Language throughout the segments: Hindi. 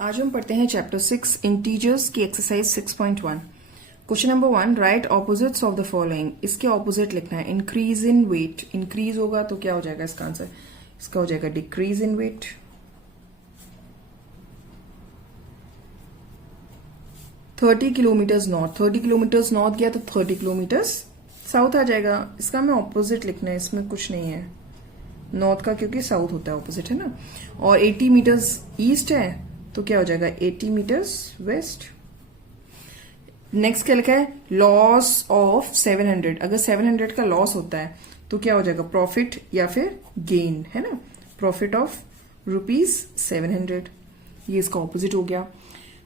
आज हम पढ़ते हैं चैप्टर 6 इंटीजर्स की exercise 6.1। Question number 1, right opposites of the following. इसके ऑपोजिट लिखना है। इंक्रीज इन वेट, इंक्रीज होगा तो क्या हो जाएगा इसका आंसर? इसका हो जाएगा decrease in weight. Thirty kilometres north, 30 kilometres north गया तो 30 किलोमीटर्स साउथ आ जाएगा। इसका हमें ऑपोजिट लिखना है, इसमें कुछ नहीं है नॉर्थ का, क्योंकि साउथ होता है ऑपोजिट, है ना। और 80 मीटर्स ईस्ट है तो क्या हो जाएगा 80 मीटर्स वेस्ट। नेक्स्ट क्या लिखा है? Loss of 700। अगर 700 का लॉस होता है तो क्या हो जाएगा? प्रॉफिट या फिर गेन, है ना। प्रॉफिट ऑफ ₹700, ये इसका ऑपोजिट हो गया।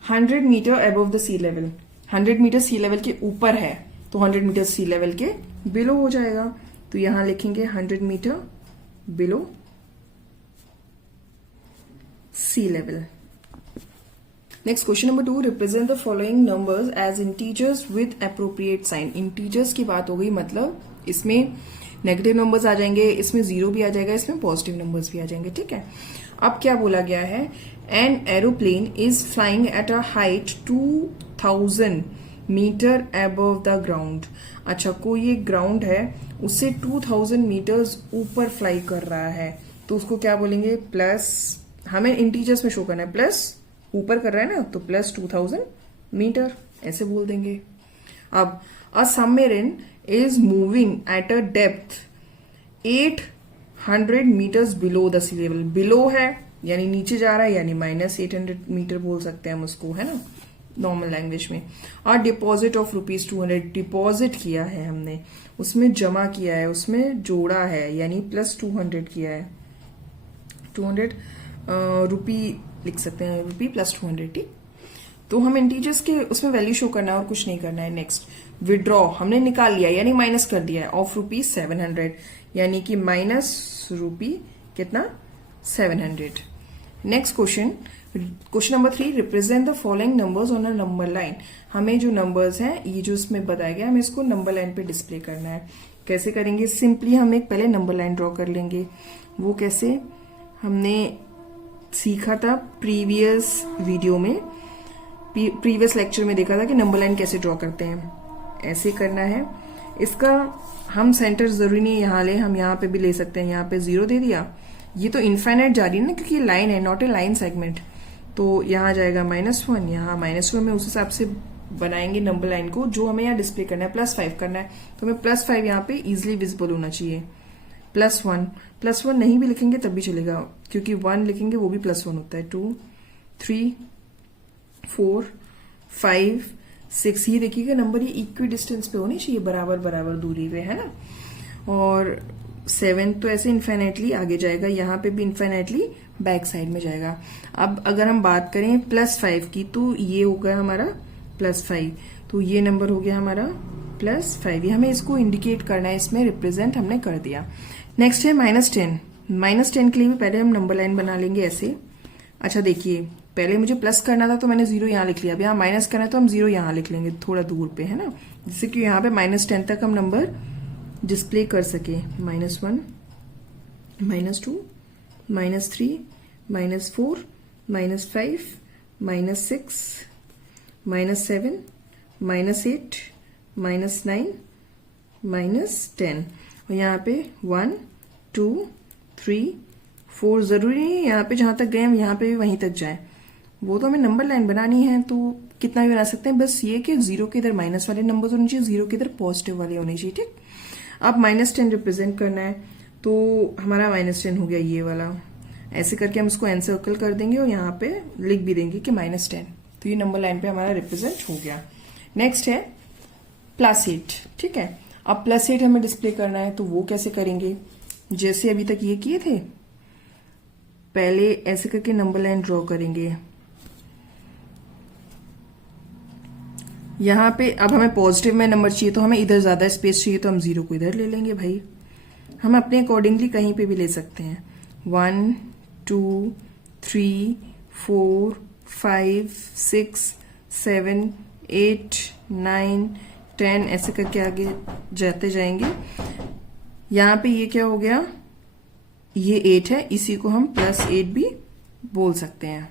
100 metre above the sea level, 100 metre sea level के ऊपर है तो 100 मीटर सी लेवल के बिलो हो जाएगा। तो यहां लिखेंगे 100 metre below sea level. Next question number 2, represent the following numbers as integers with appropriate sign. Integers की बात हो गई, मतलब इसमें नेगेटिव नंबर्स आ जाएंगे, इसमें जीरो भी आ जाएगा, इसमें पॉजिटिव नंबर्स भी आ जाएंगे, ठीक है। अब क्या बोला गया है? An aeroplane is flying at a height 2000 metre above the ground. अच्छा, कोई एक ग्राउंड है उससे 2000 मीटर्स ऊपर फ्लाई कर रहा है तो उसको क्या बोलेंगे? प्लस, हमें इंटीजर्स में शो करना है, प्लस ऊपर कर रहा है ना तो प्लस 2000 मीटर ऐसे बोल देंगे। अब a submarine is moving at a depth 800 metres below the sea level. Below है यानी नीचे जा रहा है, यानी -800 मीटर बोल सकते हैं हम उसको, है ना, नॉर्मल लैंग्वेज में। और डिपॉजिट ऑफ ₹200, डिपॉजिट किया है हमने, उसमें जमा किया है, उसमें जोड़ा है, यानी +200 किया है। 200 रुपी लिख सकते हैं, रुपी +200, ठीक। तो हम इंटीजर्स के उसमें वैल्यू शो करना है और कुछ नहीं करना है। नेक्स्ट, विड्रॉ हमने निकाल लिया यानी माइनस कर दिया है ऑफ ₹700, यानी कि माइनस रुपी कितना? 700। Next question number 3, represent the following numbers on a number line. हमें जो नंबर्स हैं, ये जो इसमें बताया गया, हमें इसको नंबर लाइन पे डिस्प्ले करना है। कैसे करेंगे? सिंपली हम एक पहले नंबर लाइन ड्रॉ कर लेंगे। वो कैसे? हमने सीखा था प्रीवियस वीडियो में, प्रीवियस लेक्चर में देखा था कि नंबर लाइन कैसे ड्रॉ करते हैं। ऐसे करना है। इसका हम सेंटर जरूरी नहीं यहाँ ले, हम यहाँ पे भी ले सकते हैं। यहाँ पे 0 दे दिया, ये तो इनफाइनाइट जा रही है ना, क्योंकि ये लाइन है, नॉट ए लाइन सेगमेंट। तो यहाँ जाएगा -1, यहाँ -1 में उस हिसाब से बनाएंगे नंबर लाइन को। जो हमें यहाँ डिस्प्ले करना है +5 करना है, तो हमें +5 यहाँ पे इजिली विजिबल होना चाहिए। +1 नहीं भी लिखेंगे तब भी चलेगा, क्योंकि 1 लिखेंगे वो भी +1 होता है। 2, 3, 4, 5, 6, ये देखिएगा नंबर ये इक्वी डिस्टेंस पे होने चाहिए, बराबर बराबर दूरी पे, है ना। और 7 तो ऐसे इन्फाइनाइटली आगे जाएगा, यहाँ पे भी इन्फाइनाइटली बैक साइड में जाएगा। अब अगर हम बात करें +5 की, तो ये हो गया हमारा +5, तो ये नंबर हो गया हमारा +5। ये हमें इसको इंडिकेट करना है, इसमें रिप्रेजेंट हमने कर दिया। नेक्स्ट है -10। -10 के लिए भी पहले हम नंबर लाइन बना लेंगे ऐसे। अच्छा देखिए, पहले मुझे प्लस करना था तो मैंने 0 यहाँ लिख लिया। अब यहाँ माइनस करना है तो हम 0 यहाँ लिख लेंगे, थोड़ा दूर पे, है ना, जिससे कि यहाँ पे -10 तक हम नंबर डिस्प्ले कर सके। -1, -2, -3, -4, -5, -6, -7, -8, -9, -10। और यहाँ पे 1, 2, 3, 4, जरूरी नहीं है यहाँ पे जहां तक गए हम यहाँ पे भी वहीं तक जाए, वो तो हमें नंबर लाइन बनानी है तो कितना भी बना सकते हैं। बस ये कि 0 के इधर माइनस वाले नंबर होने चाहिए, 0 के इधर पॉजिटिव वाले होने चाहिए, ठीक। अब -10 रिप्रेजेंट करना है तो हमारा -10 हो गया ये वाला। ऐसे करके हम इसको एन सर्कल कर देंगे और यहाँ पे लिख भी देंगे कि -10, तो ये नंबर लाइन पे हमारा रिप्रेजेंट हो गया। नेक्स्ट है +8, ठीक है। अब +8 हमें डिस्प्ले करना है तो वो कैसे करेंगे? जैसे अभी तक ये किए थे, पहले ऐसे करके नंबर लाइन ड्रॉ करेंगे। यहाँ पे अब हमें पॉजिटिव में नंबर चाहिए तो हमें इधर ज्यादा स्पेस चाहिए, तो हम 0 को इधर ले लेंगे भाई। हम अपने अकॉर्डिंगली कहीं पे भी ले सकते हैं। 1, 2, 3, 4, 5, 6, 7, 8, 9, 10, ऐसे करके आगे जाते जाएंगे। यहाँ पे ये क्या हो गया? ये 8 है, इसी को हम +8 भी बोल सकते हैं।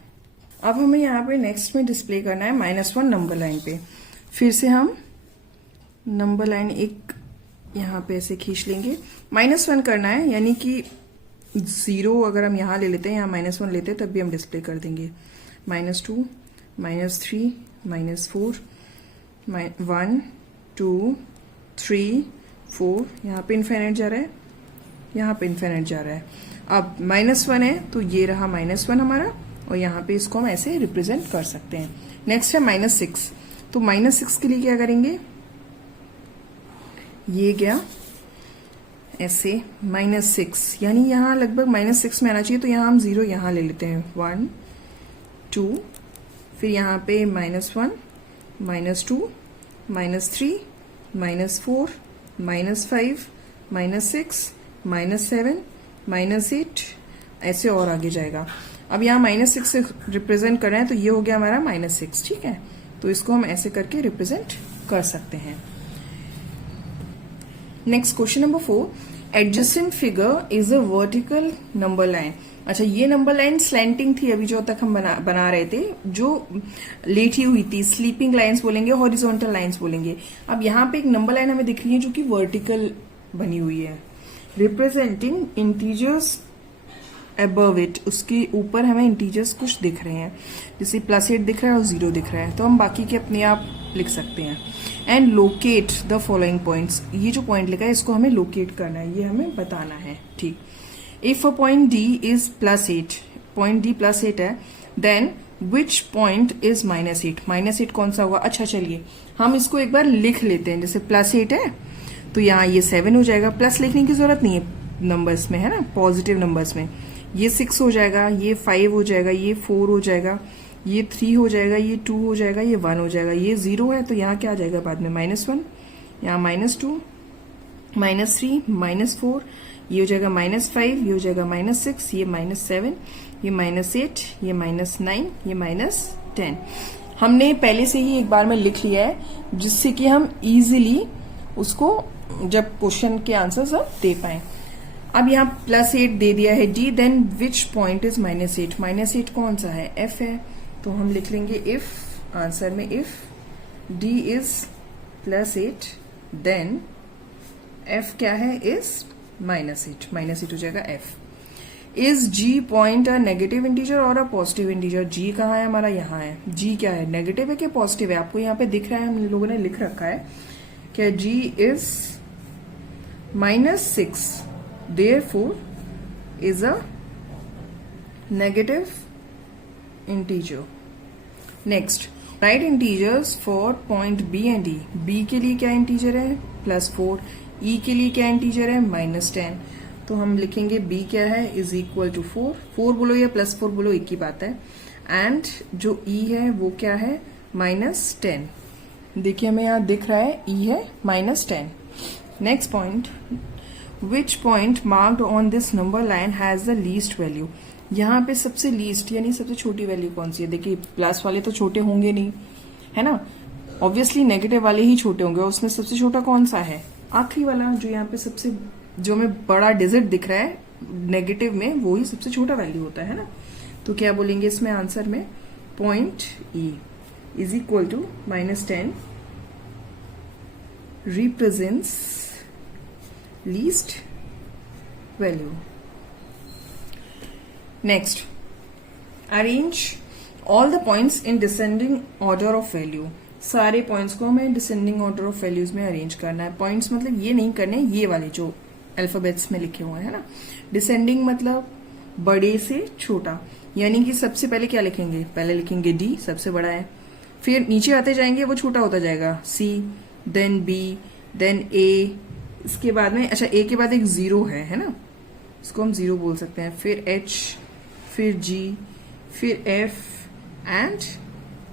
अब हमें यहाँ पे नेक्स्ट में डिस्प्ले करना है -1 नंबर लाइन पे। फिर से हम नंबर लाइन एक यहाँ पे ऐसे खींच लेंगे, -1 करना है, यानी कि 0 अगर हम यहाँ ले लेते हैं, यहाँ -1 लेते हैं, तब भी हम डिस्प्ले कर देंगे। -2, -3, -4, 1, 2, 3, 4, यहाँ पे इन्फिनिट जा रहा है, यहाँ पे इन्फिनिट जा रहा है। अब -1 है तो ये रहा -1 हमारा, और यहाँ पे इसको हम ऐसे रिप्रेजेंट कर सकते हैं। नेक्स्ट है -6, तो -6 के लिए क्या करेंगे, ये गया ऐसे -6, यानी यहाँ लगभग -6 में आना चाहिए, तो यहाँ हम 0 यहाँ ले लेते हैं, 1, 2, फिर यहाँ पे -1, -2, -3, -4, -5, -6, -7, -8, ऐसे और आगे जाएगा। अब यहाँ -6 से रिप्रेजेंट कर रहे हैं, तो ये हो गया हमारा -6, ठीक है। तो इसको हम ऐसे करके रिप्रेजेंट कर सकते हैं। Next question number 4, adjacent figure is a vertical number line. अच्छा, ये नंबर लाइन स्लैंटिंग थी अभी जो तक हम बना रहे थे, जो लेटी हुई थी, स्लीपिंग लाइंस बोलेंगे, हॉरिजॉन्टल लाइंस बोलेंगे। अब यहाँ पे एक नंबर लाइन हमें दिख रही है जो कि वर्टिकल बनी हुई है, रिप्रेजेंटिंग इंटीजर्स अबव इट, उसके ऊपर हमें इंटीजर्स कुछ दिख रहे हैं, जैसे +8 दिख रहा है और 0 दिख रहा है, तो हम बाकी के अपने आप लिख सकते हैं। And locate the following points, ये जो पॉइंट लिखा है इसको हमें लोकेट करना है, ये हमें बताना है, ठीक। If a point D is +8, point D +8 है, देन विच पॉइंट इज -8, -8 कौन सा होगा। अच्छा चलिए हम इसको एक बार लिख लेते हैं, जैसे +8 है तो यहाँ ये 7 हो जाएगा, प्लस लिखने की जरूरत नहीं है नंबर्स में, है ना, पॉजिटिव नंबर्स में। ये 6 हो जाएगा, ये 5 हो जाएगा, ये 4 हो जाएगा, ये 3 हो जाएगा, ये 2 हो जाएगा, ये 1 हो जाएगा, ये 0 है तो यहाँ क्या आ जाएगा बाद में, -1, यहाँ -2, -3, -4, ये हो जाएगा -5, ये हो जाएगा -6, ये -7, ये -8, ये -9, ये -10। हमने पहले से ही एक बार में लिख लिया है, जिससे कि हम इजीली उसको जब क्वेश्चन के आंसर्स हम दे पाए। अब यहाँ +8 दे दिया है D, then which point is -8, -8 कौन सा है, एफ है, तो हम लिख लेंगे इफ, आंसर में if D is +8 then F क्या है, इज -8 हो जाएगा F. Is G point a negative integer और अ पॉजिटिव इंटीजर, जी कहाँ है हमारा, यहाँ है। जी क्या है, नेगेटिव है कि पॉजिटिव है, आपको यहाँ पे दिख रहा है, हम लोगों ने लिख रखा है क्या, जी is -6 therefore is a negative integer. Next, write integers for point B and E. B के लिए क्या इंटीजर है, +4, E के लिए क्या इंटीजर है, -10, तो हम लिखेंगे B क्या है, इज इक्वल टू 4, 4 बोलो या +4 बोलो एक ही बात है, एंड जो E है वो क्या है, -10। देखिए हमें यहाँ दिख रहा है E है -10। Next point, which point marked on this number line has the least value, यहाँ पे सबसे लीस्ट यानी सबसे छोटी वैल्यू कौन सी है। देखिए प्लस वाले तो छोटे होंगे नहीं, है ना, ऑब्वियसली नेगेटिव वाले ही छोटे होंगे, और उसमें सबसे छोटा कौन सा है, आखिरी वाला, जो यहाँ पे सबसे, जो हमें बड़ा डिजिट दिख रहा है नेगेटिव में, वो ही सबसे छोटा वैल्यू होता है ना। तो क्या बोलेंगे इसमें आंसर में, point E is equal to -10 represents least value. Next, arrange all the points in descending order of value. सारे पॉइंट्स को हमें डिसेंडिंग ऑर्डर ऑफ वैल्यूज में अरेंज करना है। पॉइंट्स मतलब ये नहीं करने, ये वाले जो अल्फाबेट्स में लिखे हुए हैं ना। डिसेंडिंग मतलब बड़े से छोटा, यानी कि सबसे पहले क्या लिखेंगे, पहले लिखेंगे डी, सबसे बड़ा है, फिर नीचे आते जाएंगे वो छोटा होता जाएगा, सी, देन बी, देन ए, इसके बाद में, अच्छा ए के बाद एक 0 है ना, इसको हम 0 बोल सकते हैं, फिर एच, फिर जी, फिर एफ, एंड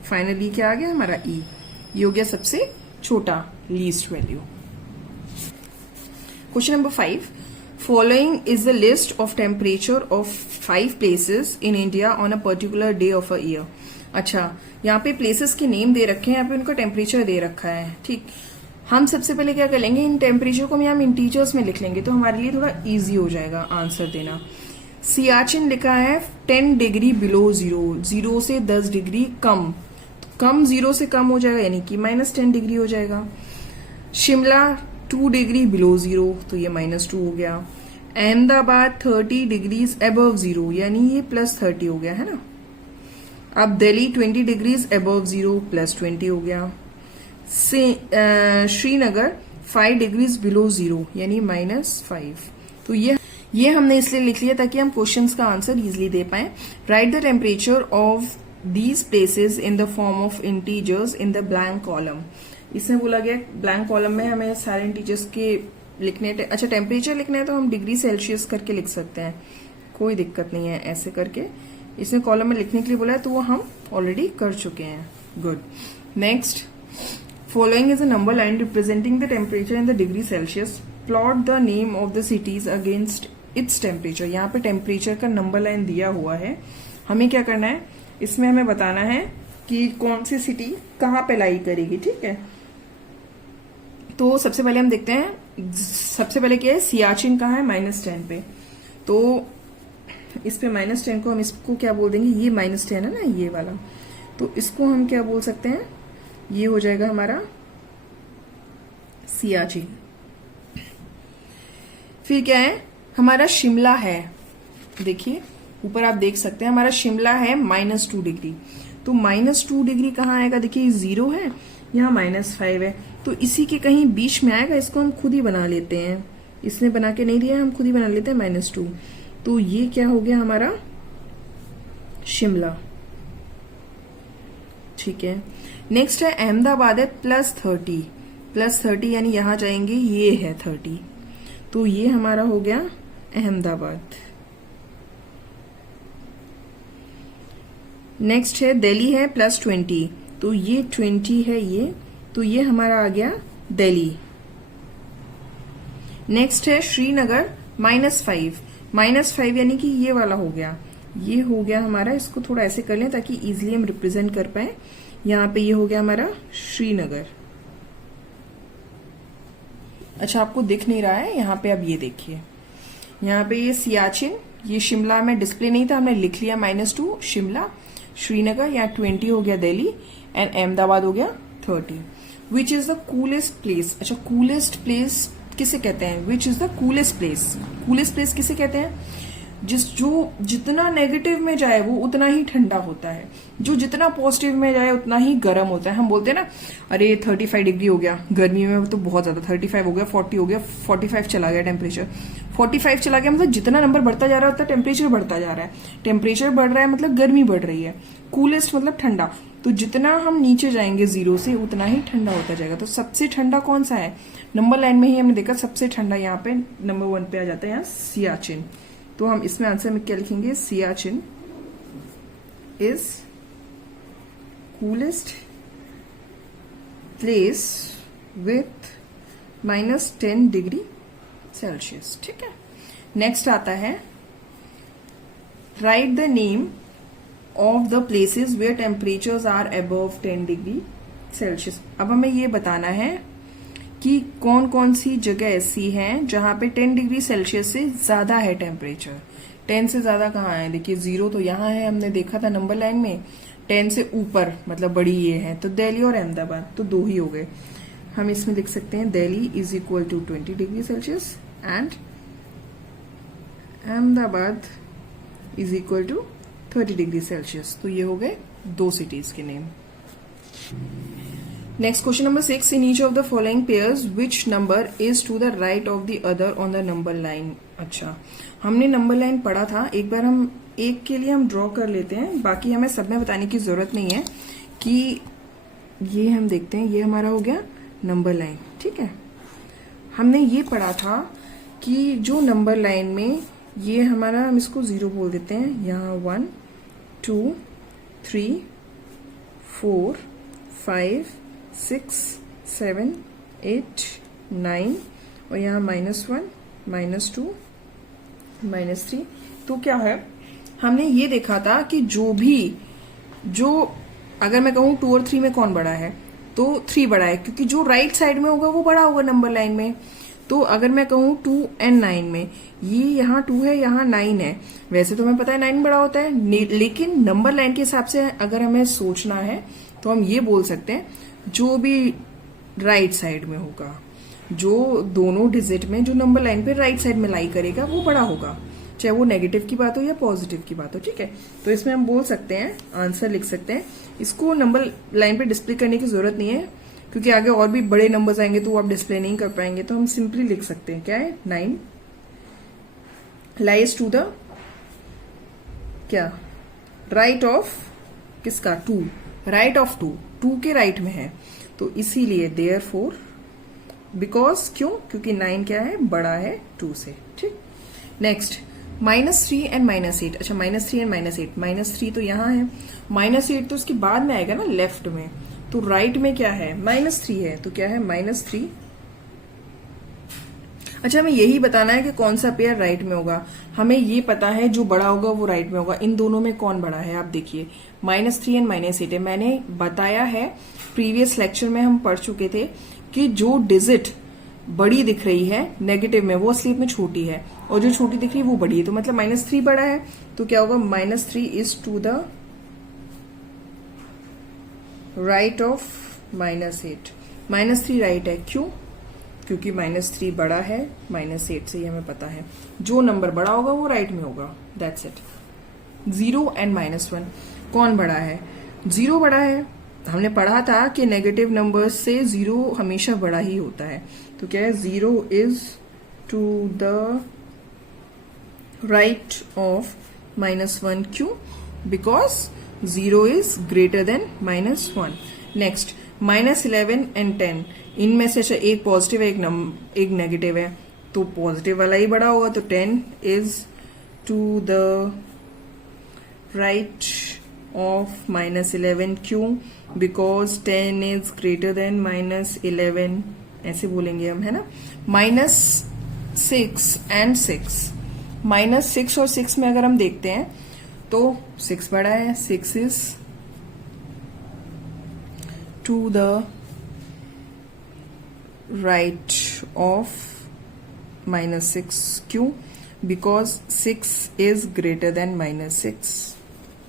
फाइनली क्या आ गया हमारा ई। ये हो गया सबसे छोटा least value. Question number 5, following is the list of temperature of 5 places in India on a particular day of a year. अच्छा, यहाँ पे प्लेसेस के नेम दे रखे हैं, यहाँ पे उनका टेम्परेचर दे रखा है, ठीक। हम सबसे पहले क्या कर लेंगे, इन टेम्परेचर को हम इंटीजर्स में लिख लेंगे, तो हमारे लिए थोड़ा इजी हो जाएगा आंसर देना। सियाचिन लिखा है 10 डिग्री बिलो जीरो, जीरो से 10 डिग्री कम, कम जीरो से कम हो जाएगा यानी कि -10 डिग्री हो जाएगा। शिमला 2 डिग्री बिलो जीरो, तो ये -2 हो गया। अहमदाबाद 30 डिग्रीज अबव जीरो, यानी ये +30 हो गया है ना। अब दिल्ली 20 डिग्रीज अबव जीरो, +20 हो गया। श्रीनगर 5 डिग्रीज बिलो जीरो, यानी -5। तो ये हमने इसलिए लिख लिया ताकि हम क्वेश्चंस का आंसर इजीली दे पाए। Right the temperature of these places in the form of integers in the blank column. इसमें बोला गया ब्लैंक कॉलम में हमें सारे इंटीजर्स के लिखने, अच्छा टेम्परेचर लिखना है तो हम डिग्री सेल्सियस करके लिख सकते हैं, कोई दिक्कत नहीं है ऐसे करके। इसमें कॉलम में लिखने के लिए बोला है तो वो हम ऑलरेडी कर चुके हैं। Good. Next, following is a number line representing the temperature in the degree Celsius. Plot the name of the cities against its temperature. यहाँ पे टेम्परेचर का नंबर लाइन दिया हुआ है, हमें क्या करना है, इसमें हमें बताना है कि कौन सी सिटी कहाँ पे लाई करेगी। ठीक है, तो सबसे पहले हम देखते हैं, सबसे पहले क्या है, सियाचिन कहाँ है, -10 पे। तो इस पे -10 को हम इसको क्या बोल देंगे, ये -10 है ना ये वाला, तो इसको हम क्या बोल सकते हैं, ये हो जाएगा हमारा सियाचिन। फिर क्या है, हमारा शिमला है, देखिए ऊपर आप देख सकते हैं हमारा शिमला है -2 डिग्री। तो -2 डिग्री कहाँ आएगा, देखिए 0 है, यहाँ -5 है, तो इसी के कहीं बीच में आएगा। इसको हम खुद ही बना लेते हैं, इसने बना के नहीं दिया, हम खुद ही बना लेते हैं -2। तो ये क्या हो गया हमारा शिमला। ठीक है, नेक्स्ट है अहमदाबाद है +30 यानी यहां जाएंगे, ये है 30, तो ये हमारा हो गया अहमदाबाद। नेक्स्ट है दिल्ली है +20, तो ये 20 है ये, तो ये हमारा आ गया दिल्ली। नेक्स्ट है श्रीनगर -5 यानी कि ये वाला हो गया, ये हो गया हमारा, इसको थोड़ा ऐसे कर लें ताकि इजीली हम रिप्रेजेंट कर पाए। यहाँ पे ये हो गया हमारा श्रीनगर। अच्छा आपको दिख नहीं रहा है यहाँ पे, अब ये देखिए यहाँ पे ये सियाचिन, ये शिमला में डिस्प्ले नहीं था, हमने लिख लिया -2 शिमला, श्रीनगर, यहाँ 20 हो गया दिल्ली, एंड अहमदाबाद हो गया 30। Which is the coolest place. अच्छा कूलेस्ट प्लेस किसे कहते हैं, which is the coolest place, coolest place किसे कहते हैं, जो जितना नेगेटिव में जाए वो उतना ही ठंडा होता है, जो जितना पॉजिटिव में जाए उतना ही गर्म होता है। हम बोलते हैं ना, अरे 35 डिग्री हो गया, गर्मी में तो बहुत ज्यादा, 35 हो गया, 40 हो गया, 45 चला गया टेम्परेचर, 45 चला गया, मतलब जितना नंबर बढ़ता जा रहा है उतना टेम्परेचर बढ़ता जा रहा है, टेम्परेचर बढ़ रहा है मतलब गर्मी बढ़ रही है। कूलेस्ट मतलब ठंडा, तो जितना हम नीचे जाएंगे 0 से उतना ही ठंडा होता जाएगा। तो सबसे ठंडा कौन सा है, नंबर लाइन में ही हमने देखा सबसे ठंडा यहाँ पे नंबर 1 पे आ जाता है, यहाँ सियाचिन। तो हम इसमें आंसर में क्या लिखेंगे, Siachen is coolest place with -10 degree Celsius. ठीक है, नेक्स्ट आता है right the name of the places where temperatures are above 10 degree Celsius. अब हमें ये बताना है कि कौन कौन सी जगह ऐसी हैं जहां पे 10 डिग्री सेल्सियस से ज्यादा है टेम्परेचर। 10 से ज्यादा कहाँ है, देखिए 0 तो यहाँ है, हमने देखा था नंबर लाइन में, 10 से ऊपर मतलब बड़ी ये है, तो दिल्ली और अहमदाबाद तो 2 ही हो गए। हम इसमें लिख सकते हैं Delhi is equal to 20 degree Celsius and Ahmedabad is equal to 30 degree Celsius. तो ये हो गए 2 सिटीज के name. Next question number 6, in each of the following pairs which number is to the right of the other on the number line. अच्छा हमने नंबर लाइन पढ़ा था, एक बार हम एक के लिए हम ड्रॉ कर लेते हैं, बाकी हमें सब में बताने की जरूरत नहीं है कि ये हम देखते हैं, ये हमारा हो गया नंबर लाइन। ठीक है, हमने ये पढ़ा था कि जो नंबर लाइन में ये हमारा, हम इसको 0 बोल देते हैं, यहाँ 1 2 3 4 5 6 7 8 9 और यहाँ -1 -2 -3। तो क्या है, हमने ये देखा था कि जो अगर मैं कहूँ 2 और 3 में कौन बड़ा है, तो 3 बड़ा है, क्योंकि जो राइट साइड में होगा वो बड़ा होगा नंबर लाइन में। तो अगर मैं कहूँ 2 and 9 में, ये यहाँ 2 है, यहाँ 9 है, वैसे तो हमें पता है 9 बड़ा होता है, लेकिन नंबर लाइन के हिसाब से अगर हमें सोचना है तो हम ये बोल सकते हैं जो भी राइट साइड में होगा, जो दोनों डिजिट में जो नंबर लाइन पे राइट साइड में लाई करेगा वो बड़ा होगा, चाहे वो नेगेटिव की बात हो या पॉजिटिव की बात हो। ठीक है, तो इसमें हम बोल सकते हैं, आंसर लिख सकते हैं। इसको नंबर लाइन पे डिस्प्ले करने की जरूरत नहीं है, क्योंकि आगे और भी बड़े नंबर्स आएंगे तो वो आप डिस्प्ले नहीं कर पाएंगे, तो हम सिंपली लिख सकते हैं क्या है, 9 लाइज टू द क्या, राइट ऑफ किसका, 2, राइट ऑफ 2 के राइट में है, तो इसीलिए देयरफॉर, बिकॉज क्यों, क्योंकि 9 क्या है, बड़ा है 2 से। ठीक, नेक्स्ट -3 and -8। अच्छा, -3 and -8, -3 तो यहाँ है, -8 तो उसके बाद में आएगा ना लेफ्ट में, तो राइट में क्या है, -3 है, तो क्या है -3। अच्छा, हमें यही बताना है कि कौन सा पेयर राइट में होगा। हमें ये पता है जो बड़ा होगा वो राइट में होगा। इन दोनों में कौन बड़ा है, आप देखिए, -3 and -8 है। मैंने बताया है, प्रीवियस लेक्चर में हम पढ़ चुके थे कि जो डिजिट बड़ी दिख रही है नेगेटिव में वो असलियत में छोटी है, और जो छोटी दिख रही है वो बड़ी है, तो मतलब -3 बड़ा है, तो क्या होगा, -3 is to the right of -8। -3 right है, क्यों, क्योंकि -3 बड़ा है -8 से, ये हमें पता है। जो नंबर बड़ा होगा वो राइट में होगा, दैट्स इट। 0 and -1 कौन बड़ा है, 0 बड़ा है। हमने पढ़ा था कि नेगेटिव नंबर से 0 हमेशा बड़ा ही होता है, तो क्या है, 0 is to the right of -1, क्यों, because 0 is greater than -1। Next, -11 and 10, इनमें से एक पॉजिटिव है, एक नेगेटिव है, तो पॉजिटिव वाला ही बड़ा होगा, तो 10 is to the right of -11, क्यों, बिकॉज 10 इज ग्रेटर देन -11, ऐसे बोलेंगे हम, है ना। -6 and 6, -6 और 6 में अगर हम देखते हैं तो 6 बड़ा है, 6 is to the right of -6, क्यों, बिकॉज 6 इज ग्रेटर देन -6।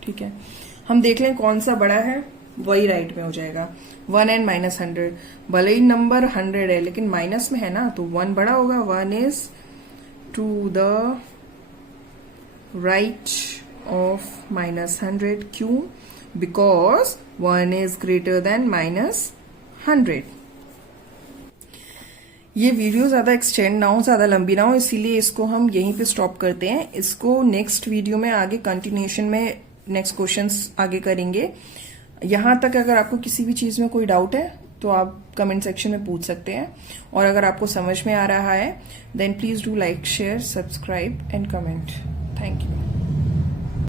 ठीक है, हम देख लें कौन सा बड़ा है, वही राइट में हो जाएगा। 1 and -100, भले ही नंबर 100 है लेकिन माइनस में है ना, तो 1 बड़ा होगा, 1 is to the right of -100, क्यों, बिकॉज 1 इज ग्रेटर देन -100। ये वीडियो ज्यादा एक्सटेंड ना हो, ज्यादा लंबी ना हो, इसीलिए इसको हम यहीं पे स्टॉप करते हैं। इसको नेक्स्ट वीडियो में आगे कंटिन्यूएशन में नेक्स्ट क्वेश्चंस आगे करेंगे। यहां तक अगर आपको किसी भी चीज में कोई डाउट है तो आप कमेंट सेक्शन में पूछ सकते हैं, और अगर आपको समझ में आ रहा है then please do like, share, subscribe and comment. Thank you.